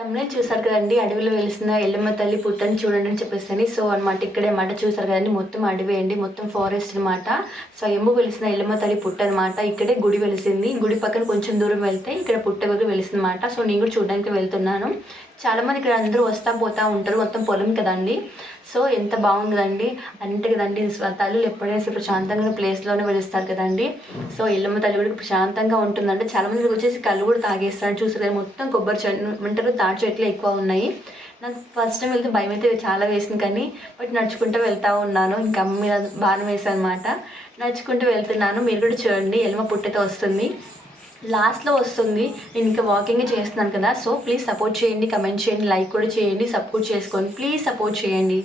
తమ్ముడే చూసారు కదండి, అడవిలో వెలిసిన ఎల్లమ్మ తల్లి పుట్టని చూడండి అని చెప్పేసి. సో అనమాట ఇక్కడే మాట చూసారు కదండి, మొత్తం అడవి అండి, మొత్తం ఫారెస్ట్ అనమాట. సో ఎమ్ము వెలిసిన ఎల్లమ్మ తల్లి పుట్ట అనమాట. ఇక్కడే గుడి వెలిసింది. గుడి పక్కన కొంచెం దూరం వెళ్తే ఇక్కడ పుట్ట వరకు వెలిసిందన్నమాట. సో నేను కూడా చూడడానికి వెళ్తున్నాను. చాలామంది ఇక్కడ అందరూ వస్తూ పోతూ ఉంటారు, మొత్తం పొలం కదండి. సో ఎంత బాగుంది కదండి. అంటే కదండి తల్లులు ఎప్పుడైనా ప్రశాంతంగా ప్లేస్లోనే వెలుస్తారు కదండి. సో ఎల్లమ్మ తల్లి కూడా ప్రశాంతంగా ఉంటుందంటే చాలామంది వచ్చేసి కళ్ళు కూడా తాగేస్తారు. చూసారు మొత్తం కొబ్బరి చెట్లు అంటారు, తాటి చెట్లు ఎక్కువ ఉన్నాయి. నాకు ఫస్ట్ టైం వెళ్తే భయం అయితే చాలా వేసింది, కానీ బట్ నడుచుకుంటూ వెళ్తూ ఉన్నాను. ఇంకా అమ్మ మీద బాణం వేసాను అనమాట. నడుచుకుంటూ వెళ్తున్నాను. మీరు కూడా చూడండి, ఎల్లమ్మ పుట్టతో వస్తుంది, లాస్ట్లో వస్తుంది. నేను ఇంకా వాకింగ్ చేస్తున్నాను కదా. సో ప్లీజ్ సపోర్ట్ చేయండి, కమెంట్ చేయండి, లైక్ కూడా చేయండి, సపోర్ట్ చేసుకోండి, ప్లీజ్ సపోర్ట్ చేయండి.